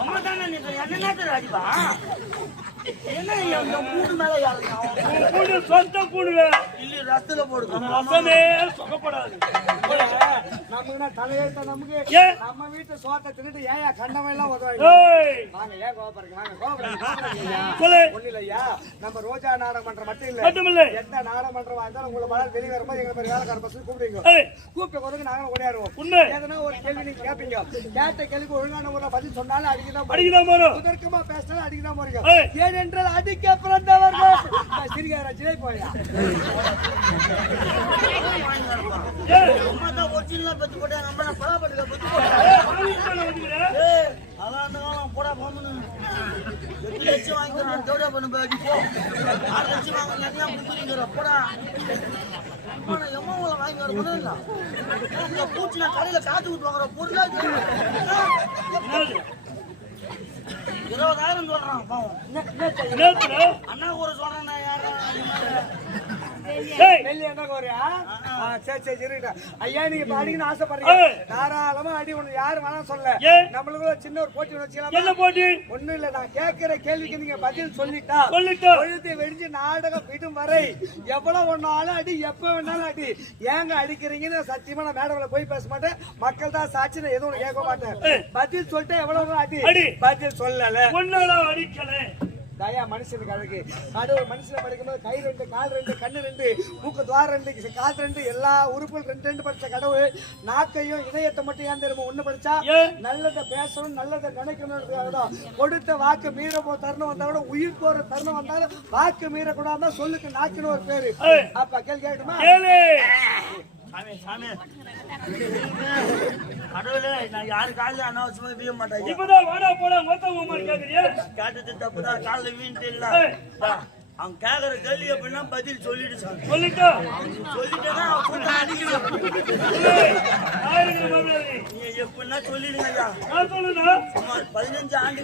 அம்மா தானே என்ன நேரத்துல அடிப்பா. கூடு சொந்த கூடுவே இல்ல தலையெழுத்த நமக்கு? நம்ம வீட்டு சோத்தை தின்னுட்டு ஏன் கண்டவன் எல்லாம் உதவாங்க வாங்க ஏன் வாங்க இல்லையா நம்ம ரோஜா நாடகம் மன்றம் மட்டும் இல்ல. எந்த நாடகம் மன்றமா இருந்தாலும் உங்களை மழை வெளியே வரும்போது எங்க பேர் வேலைக்கார பஸ் கூப்பிடுங்க கூப்பிட்ட பிறகு நாங்களும் ஓடியாருவோம். உண்மை. எதனா ஒரு கேள்வி நீங்க கேட்பீங்க கேட்ட கேள்விக்கு ஒழுங்கான முறையில் பதில் சொன்னாலும் அடிக்கதான் அடிக்குதான் போறோம். முதற்கமா பேசினாலும் அடிக்கதான் போறீங்க. ஏய். ஏனென்றால் அடிக்க பிறந்தவர்கள் சிரிக்கார ஜிலை போயா பூச்சி நான் கடையில காத்து விட்டு வாங்குற பொருளா? இருபதாயிரம் சொல்றான் பாவம்? அண்ணா கூட சொல்றேன் யாரும் சரி சரி சரிடா ஐயா நீங்க இப்ப அடிக்கணும்னு ஆசைப்படுறீங்க. தாராளமா அடி ஒண்ணு யாரும் வேணாம் சொல்ல. ஏய். நம்மளுக்கு ஒரு சின்ன ஒரு போட்டி ஒண்ணு என்ன வச்சுக்கலாம் போட்டி? ஒண்ணும் இல்ல நான் கேட்கிற கேள்விக்கு நீங்க பதில் சொல்லிட்டா. சொல்லிட்டா. வெடிஞ்சு நாடகம் விடும் வரை எவ்வளவு ஒன்னாலும் அடி எப்ப வேணாலும் அடி. ஏங்க அடிக்கிறீங்கன்னு சத்தியமா நான் மேடம்ல போய் பேச மாட்டேன். மக்கள் தான் சாட்சி நான் எதுவும் கேட்க மாட்டேன். பதில் சொல்லிட்டு எவ்வளவு அடி. பதில் சொல்லல. ஒன்னால அடிக்கலே. தயா மனுஷனுக்கு அழகு. கடவுள் மனுஷனை படைக்கும்போது கை ரெண்டு கால் ரெண்டு கண்ணு ரெண்டு மூக்கு துவாரம் ரெண்டு கால் ரெண்டு எல்லா உறுப்புகள் ரெண்டு ரெண்டு படிச்ச கடவுள். நாக்கையும் இதயத்தை மட்டும் ஏன் தெரியுமா? ஒண்ணு படிச்சா? நல்லதை பேசணும் நல்லதை தான். கொடுத்த வாக்கு மீற போ தருணம் வந்தா கூட உயிர் போற தருணம் வந்தாலும் வாக்கு மீறக்கூடாதுன்னா சொல்லுக்கு நாக்குன்னு ஒரு பேரு. அப்ப கேள்வி கேளு. சாமி சாமி. கடவுளே நான் யாரு காலையில அனாவசியமா வீய மாட்டேன்? இப்பதான் வாடா போடா மொத்தம் உமாரி கேக்குறியா. கேட்டது தப்புதான் காலைல வீண்டு இல்ல அவன் கேக்குற கேள்வி அப்படின்னா பதில் சொல்லிடு சாமி. சொல்லிட்டா? சொல்லிட்டேன்னா அவன். நீ எப்படின்னா சொல்லிடுங்க ஐயா. நான் பதினஞ்சு அடி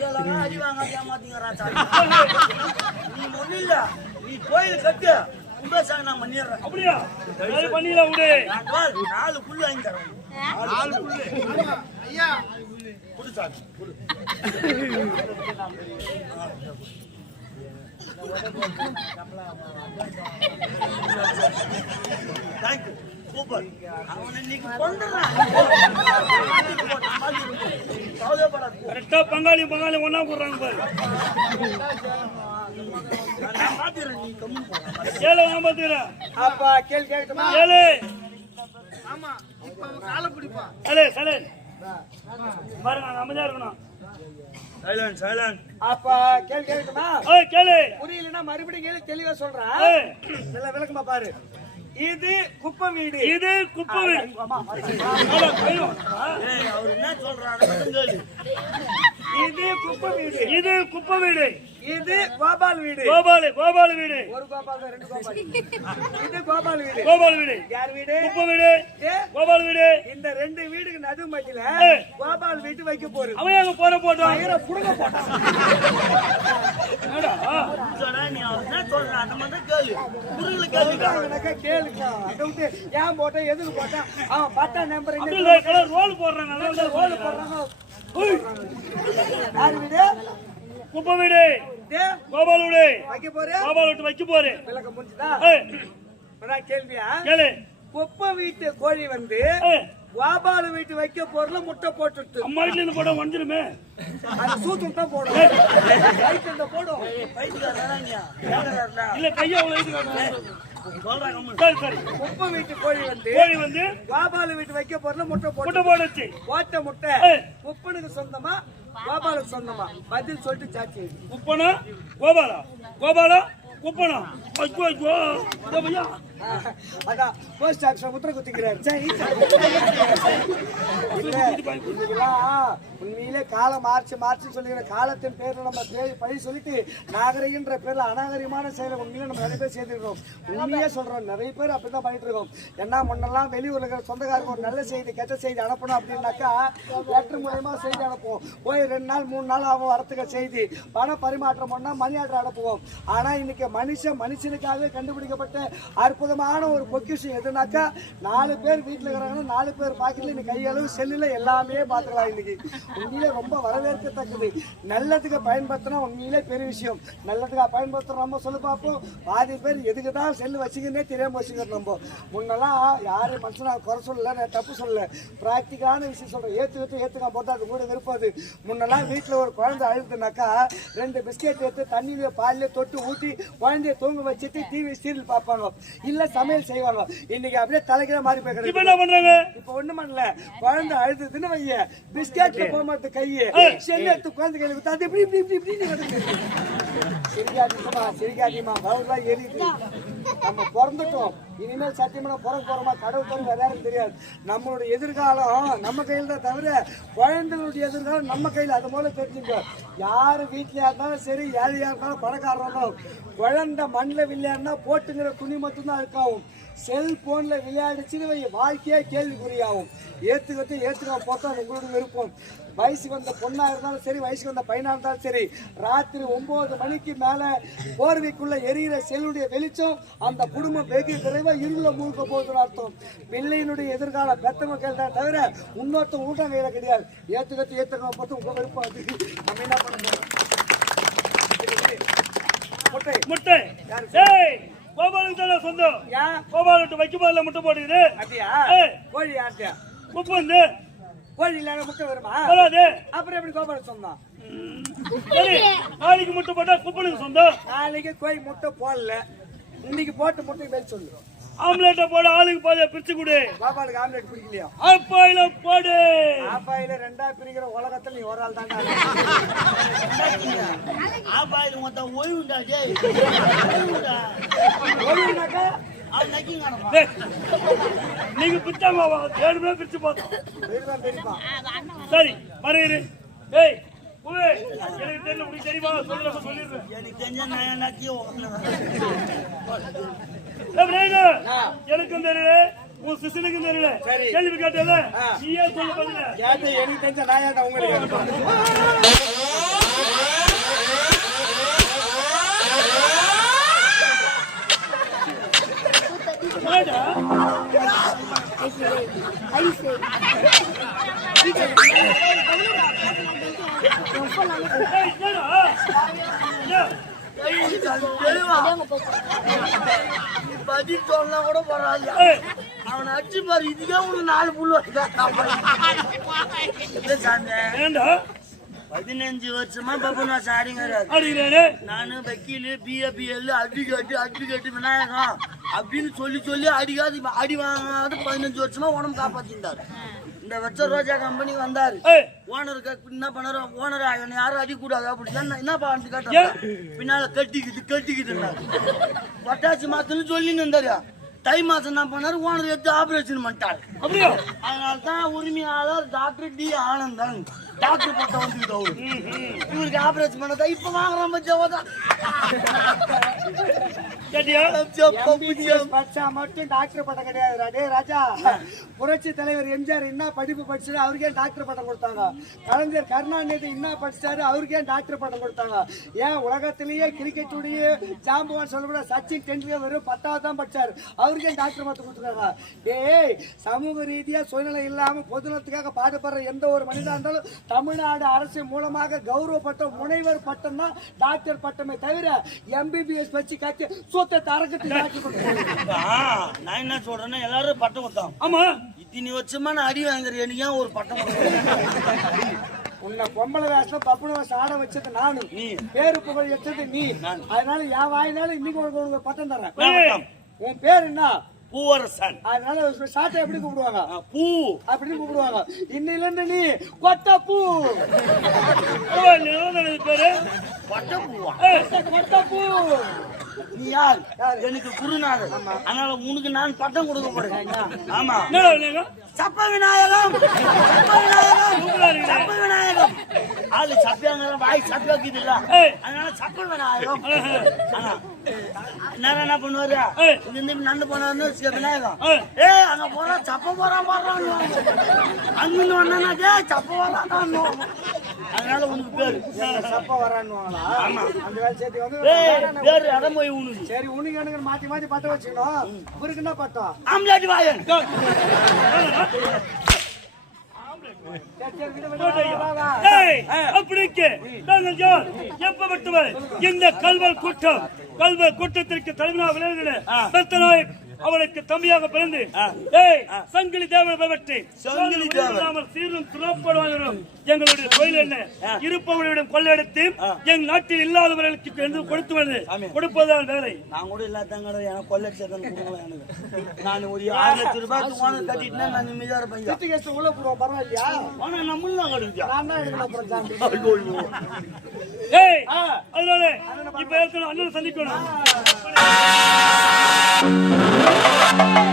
வாங்க ஏமாத்தீங்கிறான் சாமி. நீ ஒண்ணு இல்ல. நீ கோயில் கட்டு. கும்பாசாமி நான் பண்ணிடுறேன். அப்படியா? சரி பண்ணிடலாம் விடு. நாலு புல்லு வாங்கி தரேன் நாலு புல்லு. ஐயா. குடு சாமி குடு தேங்க்யூ சூப்பர் அவன் இன்னைக்கு கரெக்டா பங்காளி பங்காளி ஒண்ணா போடுறாங்க பாரு. கேளு வாங்க பாத்துக்கிறேன் அப்ப கேள்வி கேட்கணுமா கேளு. ஆமா இப்ப அவன் காலை பிடிப்பான் கேளு கேளு. பாருங்க அங்க அமைதியா இருக்கணும். சைலண்ட் சைலண்ட் அப்ப கேள்வி கேட்கணுமா ஏய் கேளு. புரியலன்னா மறுபடியும் கேள்வி தெளிவா சொல்றேன் நல்ல விளக்கமா பாரு. இது குப்பை வீடு. இது குப்பை வீடு. அவர் என்ன சொல்றாரு மட்டும் கேளு. இது குப்பை வீடு. இது குப்பை வீடு. இது கோபால் வீடு. கோபாலு கோபாலு வீடு. ஒரு கோபால் ரெண்டு கோபால். இது கோபால் வீடு. கோபால் வீடு. யார் வீடு? குப்பை வீடு. ஏ, கோபால் வீடு. இந்த ரெண்டு வீடுக்கு நடு மத்தியில. கோபால் வீட்டு வைக்க போறது அவன் அங்க போற பயிரை புடுங்க போட்டான். ஏன் போட்டேன் எதுக்கு போட்டான் அவன் பட்டா நம்பர் ரோல் போடுறாங்க. ரோல் போடுறாங்க. குப்பை வீடு. வைக்க போறேன். கோபால் வீட்டு வைக்க போரு விளக்கம் முடிஞ்சுதா? கேள்வியா? கேளு. குப்பை வீட்டு கோழி வந்து கோபால் வீட்டு வைக்க போறதுல முட்டை போட்டுட்டு. அம்மா வீட்டுல இருந்து போட வந்துருமே. அது சூத்து தான் போடும். இந்த போடும். இல்ல கையை குப்பை வீட்டு கோழி வந்து கோழி வந்து வீட்டு வைக்க போறதுல முட்டை முட்டை போட்டு போடுச்சு போட்ட முட்டை. குப்பனுக்கு சொந்தமா கோபால சொன்னமா? பதில் சொல்லிட்டு சாட்சி குப்பனா? கோபாலா? கோபாலா? குப்பனா? ஐயோ ஐயோ. அதான் போஸ்ட் ஆபீஸ்ல முத்திர குத்திக்கிறாரு. சரி, உண்மையிலே காலம் மார்ச் மார்ச் சொல்லிக்கிற காலத்தின் பேர்ல நம்ம பேர் பழி சொல்லிட்டு நாகரிகன்ற பேர்ல அநாகரிகமான செயலை உண்மையிலே நம்ம நிறைய பேர் சேர்த்துருக்கோம் உண்மையே சொல்றோம். நிறைய பேர் அப்படிதான் பண்ணிட்டு இருக்கோம் என்ன முன்னெல்லாம் வெளியூர்ல இருக்கிற சொந்தக்காரங்க ஒரு நல்ல செய்தி கெட்ட செய்தி அனுப்பணும் அப்படின்னாக்கா லெட்டர் மூலயமா செய்தி அனுப்புவோம். போய் ரெண்டு நாள் மூணு நாள் ஆகும் வரத்துக்கு செய்தி. பண பரிமாற்றம் பண்ணா மணி ஆர்டர் அனுப்புவோம். ஆனா இன்னைக்கு மனுஷன் மனுஷனுக்காகவே கண்டுபிடிக்கப்பட்ட அற்புத அற்புதமான ஒரு பொக்கிஷம் எதுனாக்கா நாலு பேர் வீட்டில் இருக்கிறாங்கன்னா நாலு பேர் பாக்கெட்ல இன்னைக்கு கையளவு செல்லில் எல்லாமே பார்த்துக்கலாம் இன்னைக்கு. உண்மையிலே ரொம்ப வரவேற்கத்தக்கது. நல்லதுக்கு பயன்படுத்தினா உண்மையிலே பெரிய விஷயம். நல்லதுக்காக பயன்படுத்துகிறோம் நம்ம சொல்லி பார்ப்போம் பாதி பேர் எதுக்கு தான் செல்லு வச்சுக்கன்னே தெரியாமல் வச்சுக்கிறோம் நம்ம. முன்னெல்லாம் யாரும் மனுஷனா குறை சொல்லலை நான் தப்பு சொல்லலை. ப்ராக்டிக்கலான விஷயம் சொல்றேன். ஏற்றுக்கிட்டு ஏத்து ஏத்துக்கா அது கூட விருப்பாது அது. முன்னெல்லாம் வீட்டில் ஒரு குழந்தை அழுதுனாக்கா ரெண்டு பிஸ்கெட் எடுத்து தண்ணியிலே பால்ல தொட்டு ஊட்டி குழந்தைய தூங்க வச்சுட்டு டிவி சீரியல் பார்ப்பாங்க. இல்லை சமையல் செய்வாங்க. இன்னைக்கு அப்படியே தலைக்கிற மாதிரி போய் இப்ப என்ன பண்றாங்க? இப்ப ஒண்ணு பண்ணல. குழந்தை அழுதுன்னு வைய பிஸ்கெட்ல போக மாட்டேன் கையை செல்லு எடுத்து குழந்தை கையில கொடுத்தா அது இப்படி இப்படி இப்படி இப்படி கிடக்கு. சிரிக்காதீங்கம்மா சிரிக்காதீங்கம்மா. பவுலாம் எரியுது நம்ம பிறந்துட்டோம். இனிமேல் சத்தியமான பிறக்க போறோமா? கடவுள் தவிர வேற தெரியாது. நம்மளுடைய எதிர்காலம் நம்ம கையில் தான் தவிர குழந்தைகளுடைய எதிர்காலம் நம்ம கையில் அது போல தெரிஞ்சுங்க. யார் வீட்டிலையா இருந்தாலும் சரி ஏழையா இருந்தாலும் பணக்காரனா குழந்தை மண்ணில் வில்லையாருன்னா போட்டுங்கிற துணி மட்டும்தான் இருக்காவும் செல்போன்ல விளையாடிச்சுன்னு வை வாழ்க்கையே கேள்விக்குறியாகும். ஏத்துக்கிட்டு ஏத்துக்க போத்தா உங்களோட விருப்பம். வயசுக்கு வந்த பொண்ணா இருந்தாலும் சரி வயசுக்கு வந்த பையனா இருந்தாலும் சரி ராத்திரி ஒன்பது மணிக்கு மேல போர்வைக்குள்ள எரியிற செல்லுடைய வெளிச்சம் அந்த குடும்பம் வெகு விரைவா இருள மூழ்க போகுதுன்னு அர்த்தம். பிள்ளையினுடைய எதிர்கால பெத்தவங்க கேட்டா தவிர இன்னொருத்தவங்க ஊட்டம் கையில கிடையாது. ஏத்துக்கத்து ஏத்துக்க பார்த்து உங்க விருப்பம் அது. நம்ம என்ன பண்ண போறோம்? முட்டை. முட்டை. கோபாலுக்கு தானே சொந்தம்? ஏன் கோபாலுக்கு வைக்க போதில்ல முட்டை போடுக்குது. அப்படியா. கோழி யார்கிட்ட உப்பு வந்து. கோழி இல்லாத முட்டை வருமா? வராது. அப்புறம் எப்படி கோபால சொன்னான் சரி நாளைக்கு முட்டை போட்டா குப்பனுக்கு சொந்தம். நாளைக்கு கோழி முட்டை போடல. இன்னைக்கு போட்டு முட்டை பேர் சொல்லு. ஆம்லேட்டை போட ஆளுக்கு பாதியா பிரிச்சு கொடு. கோபாலுக்கு ஆம்லெட் பிடிக்கலையா? அப்பாயில போடு. ஆப்பாயில ரெண்டா பிரிக்கிற உலகத்துல நீ ஒரு ஆள் தாண்டா. ஆபாயில் மொத்தம் ஓய்வுண்டா டேய். ஓய்வுண்டா. டேய், நீங்க பிச்சாங்க ஏழு பேர் பிரிச்சு பார்த்தோம் சரி மறையிரு ஏய் எனக்கு தெரியல உனக்கு தெரியுமா? சொல்லுங்க சொல்லிடுறேன். எனக்கு தெரிஞ்ச நான் விநாயகா, எனக்கும் தெரியல உன் சிசனுக்கும் தெரியல. கேள்வி கேட்டல? ஆ. நீயே சொல்ல பதில எனக்கு தெரிஞ்ச நான் உங்களுக்கு? பதில் சொன்னா கூட பரவாயில்ல அவனை அடிச்சு பாரு இதுக்கே உனக்கு நாலு புல்லு பதினஞ்சு வருஷமா பப்பனா சாடிங்கிறாரு. அடிக்கிறேனே. நானு வக்கீலு பிஏபிஎல் அட்வொகேட் அட்வொகேட் விநாயகம் அப்படின்னு சொல்லி சொல்லி அடிக்காது அடி வாங்காத பதினஞ்சு வருஷமா உடம்பு காப்பாத்திருந்தாரு இந்த வருஷம் ரோஜா கம்பெனி வந்தாரு. ஓனருக்கு என்ன பண்ணாரு ஓனர் என்னை யாரும் அடிக்கூடாது அப்படி? என்ன என்ன பாட்டு கேட்டேன் பின்னால கட்டிக்குது கட்டிக்குதுன்னாரு பட்டாச்சு மாத்துன்னு சொல்லி இருந்தாரு. தை மாசம் என்ன பண்ணாரு? ஓனர் எடுத்து ஆபரேஷன் பண்ணிட்டாரு. அதனால தான் உரிமையாளர் டாக்டர் டி ஆனந்தன். டாக்டர் பட்டம் வந்துக்கிட்டு அவரு. இவருக்கு ஆபரேஷன் பண்ணதா இப்ப பச்சா படிச்சா மட்டும் டாக்டர் பட்டம் கிடையாதுடா. டேய் ராஜா புரட்சி தலைவர் எம்ஜிஆர் என்ன படிப்பு படிச்சாரு அவருக்கே டாக்டர் பட்டம் கொடுத்தாங்க. கலைஞர் கருணாநிதி என்ன படிச்சாரு அவருக்கே டாக்டர் பட்டம் கொடுத்தாங்க. ஏன் உலகத்திலேயே கிரிக்கெட்டுடைய ஜாம்பவான் சொல்லக்கூட சச்சின் டெண்டுல்கர் வெறும் பத்தாவது தான் படிச்சாரு. அவருக்கே டாக்டர் பட்டம் கொடுத்துருக்காங்க. டேய் சமூக ரீதியா சுயநலம் இல்லாம பொதுநலத்துக்காக பாடுபடுற எந்த ஒரு மனிதா இருந்தாலும் தமிழ்நாடு அரசு மூலமாக கௌரவ பட்டம் முனைவர் பட்டம் தான் டாக்டர் பட்டமே தவிர எம்பிபிஎஸ் வச்சு கட்சி சொத்தை தரக்கத்து நான் என்ன சொல்றேன்னா எல்லாரும் பட்டம் கொடுத்தாங்க ஆமா. இத்தனை வருஷமா நான் அடி வாங்குறேன் எனக்கு ஏன் ஒரு பட்டம் கொடுக்கல? உன்னை பொம்பளை வேஷம் பப்புன வேஷம் ஆட வச்சது நானு. நீ. பேரு புகழ் வச்சது நீ. அதனால என் வாயினால இன்னைக்கு உனக்கு பட்டம் தரேன். உன் பேர் என்ன? பூவரசன். அதனால சாட்டை எப்படி கூப்பிடுவாங்க? பூ. அப்படின்னு கூப்பிடுவாங்க. இன்னையில இருந்து நீ கொத்த பூ பேரு? பூவா ஏய், கொத்த பூ நீ யார்? எனக்கு குருநாதர். அதனால உனக்கு நான் பட்டம் கொடுக்க போறேன். ஆமா? சப்ப விநாயகம் சப்ப விநாயகம். சப்ப விநாயகம் ஆளு சப்பியாங்க வாய் சப்பியாக்குது இல்ல. அதனால சப்ப விநாயகம் ஆனா, நேரம் என்ன பண்ணுவாரு. இங்க இருந்து நடந்து போனாருன்னு விநாயகம் ஏய். ஏய் அங்க போறா சப்ப போறான் போறான் அங்கிருந்து வந்தானாக்கே சப்ப வரான் அதனால அதனால உனக்கு பேரு. சப்ப வரான்னுவாங்களா? அந்த வேலை சேர்த்து வந்து பேரு அடமொழி உனக்கு சரி உனக்கு எனக்கு மாத்தி மாத்தி பத்த வச்சுக்கணும். இவருக்கு என்ன பட்டம்? ஆம்லாட்டி வாயன். இந்த கல்வர் கூட்டம் கல்வர் கூட்டத்திற்கு தலைவனாக பெத்தனாய் அவனுக்கு தம்பியாக பிறந்து ஏய் சங்கிலி தேவனை பெற்று சங்கிலி தேவன். சீரும் துறப்படுவார்களும் எங்களுடைய தொழில் என்ன? இருப்பவர்களிடம் கொள்ளையடித்து எங் நாட்டில் இல்லாதவர்களுக்கு என்று கொடுத்து வந்து கொடுப்பதுதான் வேலை. நான் கூட இல்லாதங்க எனக்கு எனக்கு. நான் ஒரு ஆறு லட்சம் ரூபாய்க்கு ஓனர் கட்டிட்டுனா நான் நிம்மதியா இருப்பேன் உள்ள போடுவோம் பரவாயில்லையா? ஆனா நம்மளும் தான் கிடைச்சா நான் தான் எடுக்கணும் அப்புறம் ஜாமீன். ஏய் அதனால இப்ப அண்ணன் சந்திக்கணும். Thank you.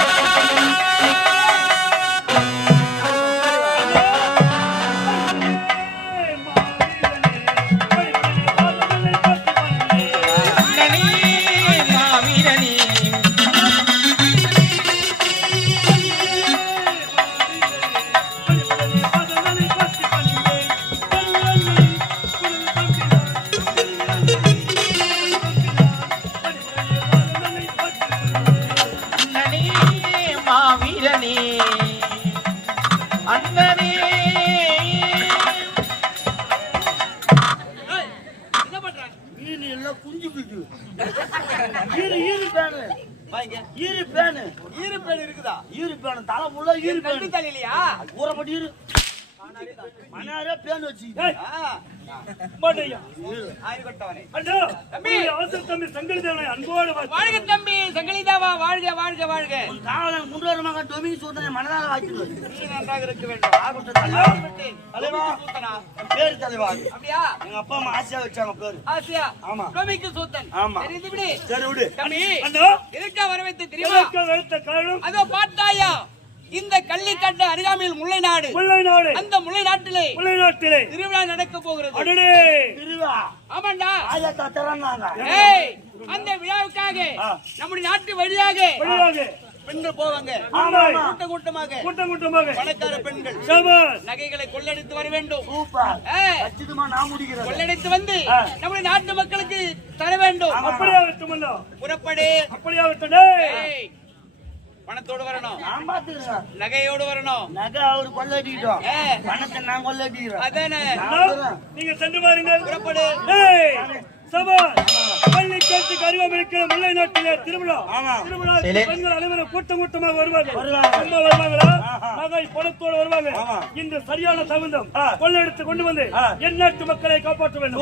குஞ்சு பிடிச்சு ஈரு ஈரு பேனு. ஈரு பேனு. ஈரு பேன் இருக்குதா? ஈரு பேனு. தலை ஃபுல்லா ஈரு பேனு. தலையிலையா? ஊறப்பட்டு ஈரு மனாரே பேன் வச்சு தம்பி. அன்போடு. வாழ்க சங்கலிதாவா வாழ்க வாழ்க வாழ்க. உன் காவலன் முன்வரமாக டொமினி சூத்தனை மனதால வாய்த்து நீ நன்றாக இருக்க வேண்டும். ஆகட்டும் தலைவா ஆகட்டும். தலைவா சூத்தனா என் பேரு தலைவா. அப்படியா? எங்க அப்பா அம்மா ஆசையா வச்சாங்க பேரு. ஆசியா? ஆமா. டொமிக்கு சூத்தன் ஆமா. சரி இது விடு சரி விடு. தம்பி அண்ணா, எதுக்கா வர வைத்து தெரியுமா? எதற்கு வெளுத்த காரணம்? அதோ பார்த்தாயா? இந்த கள்ளிக்கட்டு அருகாமையில் முல்லை நாடு முல்லை நாடு அந்த முல்லை நாட்டிலே முல்லை நாட்டிலே திருவிழா நடக்க போகிறது. அடடே. திருவா ஆமாண்டா. ஆயா தரன்னாங்க ஏய் அந்த விழாவுக்காக நம்முடைய நாட்டு வழியாக வழியாக. பெண்கள் போவாங்க. கூட்டம் கூட்டமாக கூட்டம் கூட்டமாக. பணக்கார பெண்கள். நகைகளை கொள்ளடித்து வர வேண்டும். சூப்பர். ஏய், கச்சிதமா நான் முடிக்கிறேன் கொள்ளடித்து வந்து நம்முடைய நாட்டு மக்களுக்கு தர வேண்டும். அப்படியா புறப்படு. அப்படியா பணத்தோடு வரணும். நான் பாத்துக்கிறேன் நகையோடு வரணும். நகை அவரு கொள்ளடிக்கிட்டோம் ஏய், பணத்தை நான் கொள்ளடிக்கிறேன் அதானே. நீங்க சென்று பாருங்கள். புறப்படு. இருக்கிற முல்லை நாட்டிலே திருவிழா. ஆமா. திருவிழா பெண்கள் அனைவரும் கூட்டம் கூட்டமாக வருவாங்க வருவாங்க. சும்மா வருவாங்களா. நகை பணத்தோடு வருவாங்க. இந்த சரியான ஆ. கொள்ளையடித்து கொண்டு வந்து. என் நாட்டு மக்களை காப்பாற்ற வேண்டும்.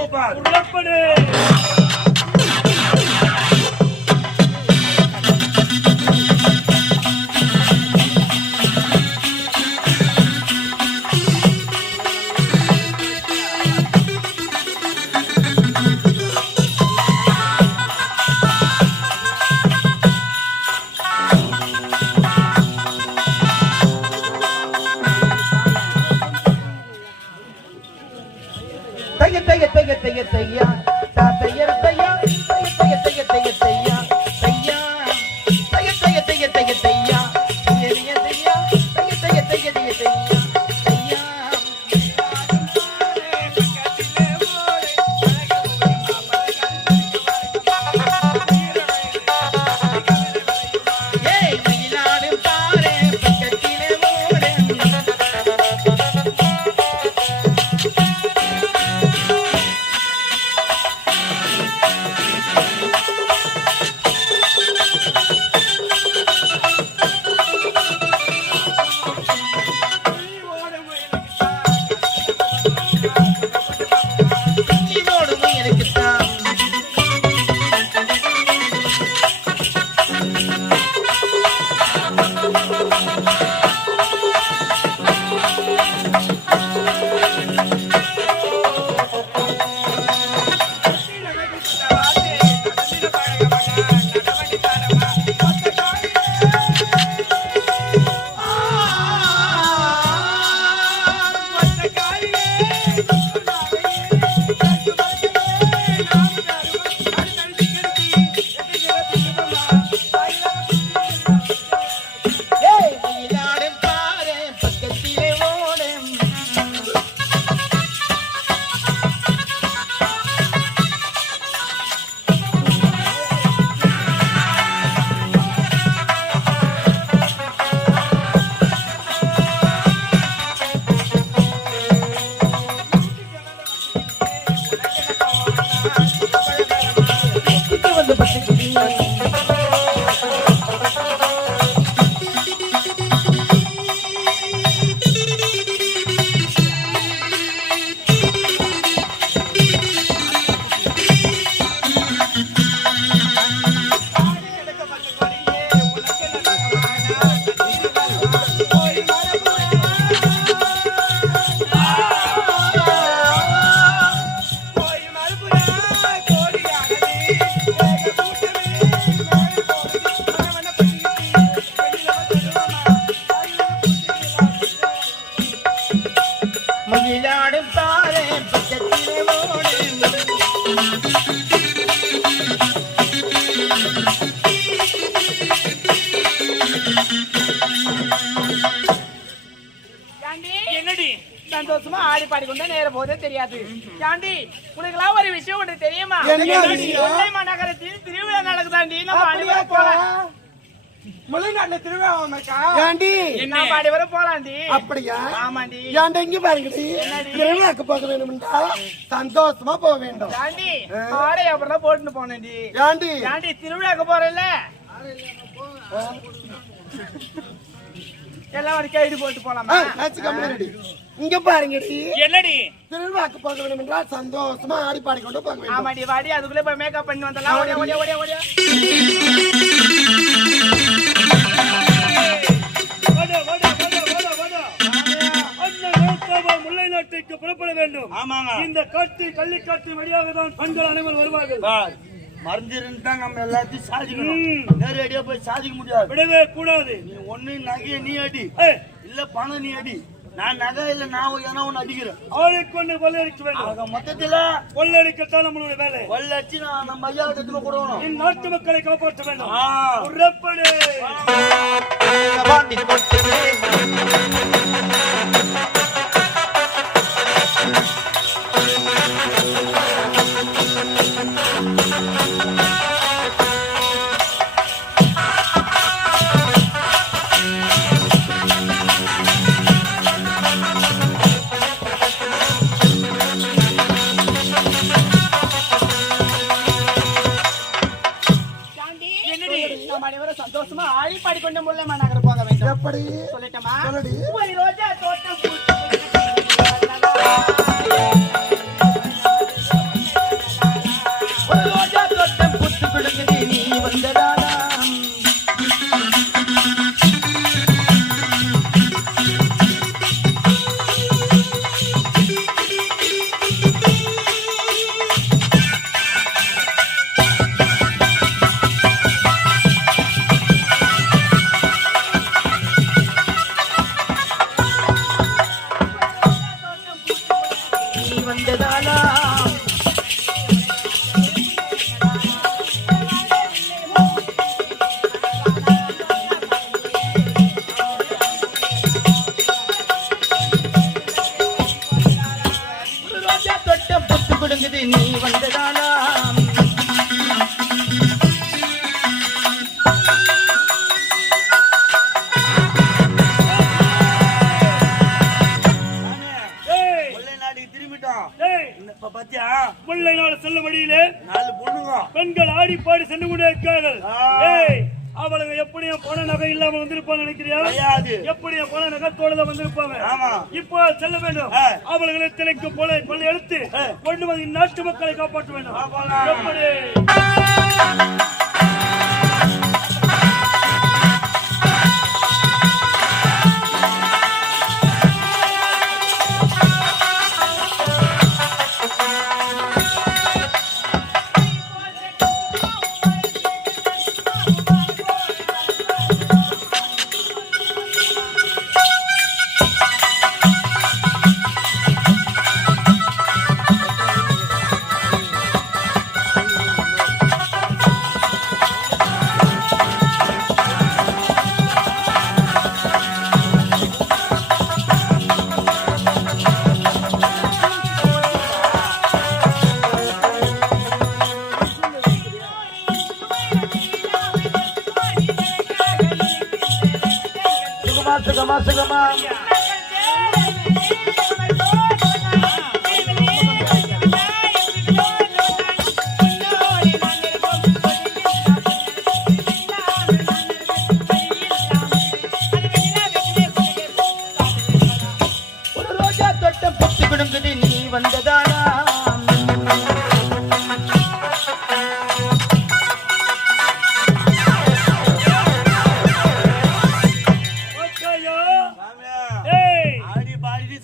போதே தெரியாது. ஏண்டி உனக்கெல்லாம் ஒரு விஷயம் ஒன்று தெரியுமா? என்ன மாநகரத்தில் திருவிழா நடக்குதாண்டி? நம்ம அனைவரும் போலாம் முளைநாட்டுல திருவிழா ஏண்டி? நம்ம அனைவரும் போலாண்டி. அப்படியா? ஆமாண்டி. ஏன்டா இங்க பாருங்கடி திருவிழாக்கு போக வேண்டும்டா சந்தோஷமா போக வேண்டும். ஏண்டி ஆடை அப்புறம் போட்டுன்னு போனேன்டி ஏன்டி ஏண்டி திருவிழாக்கு போறேன்ல எல்லாம் ஒரு கைடு போட்டு போலாமா? இங்க பாருங்கடி. என்னடி? திருவிழாக்கு போக வேண்டும் என்றால் சந்தோஷமா ஆடி பாடிக்கொண்டு போக வேண்டும். ஆமாடி வாடி அதுக்குள்ள போய் மேக்கப் பண்ணி வந்தலாம் ஓடியா ஓடியா ஓடியா ஓடியா முல்லை நாட்டுக்கு புறப்பட வேண்டும். ஆமாங்க. இந்த காட்டு கள்ளிக்காட்டு வழியாக தான் பெண்கள் அனைவரும் வருவார்கள். இருந்தா நம்ம எல்லாத்தையும் சாதிக்கணும். நேரடியா போய் சாதிக்க முடியாது. விடவே கூடாது. நீ ஒண்ணு நகைய நீ அடி. இல்ல பணம் நீ அடி. நான் நகை இல்ல நான் ஏன்னா ஒண்ணு அடிக்கிறேன். ஆளை கொண்டு கொள்ளையடிக்க வேண்டும். மொத்தத்துல கொள்ளையடிக்கத்தான் நம்மளுடைய வேலை. வல்லடிச்சு நான் நம்ம ஐயா கிட்ட கொடுக்கணும்? இந்நாட்டு மக்களை காப்பாற்ற வேண்டும். ஆ. அனைவரும் சந்தோஷமா ஆடி பாடிக்கொண்டு முல்லைமா நகர் போக வேண்டும். எப்படி? சொல்லட்டுமா? சொல்லடி. ஒரு ரோஜா தோட்டம் நாட்டு மக்களை காப்பாற்ற வேண்டும். எப்படி yeah.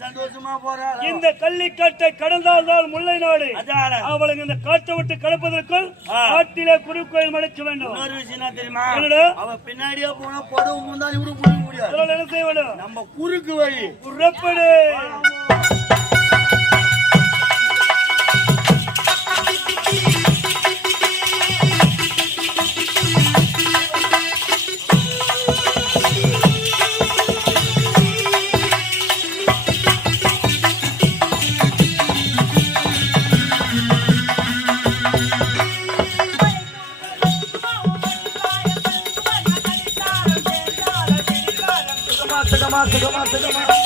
சந்தோஷமா இந்த கள்ளிக்காட்டை கடந்தால் தான் முல்லை நாடு. அதான அவளுங்க இந்த காட்டை விட்டு கடப்பதற்குள் ஆ. காட்டிலே குருக்கோயில் மடைக்க வேண்டும். இன்னொரு விஷயம் தெரியுமா? அவ பின்னாடியே போனா படவு முந்தானி கூட முடியாது. என்ன செய்ய வேண்டும்? நம்ம குறுக்கு வழி. புறப்படு মারতে মারতে মারতে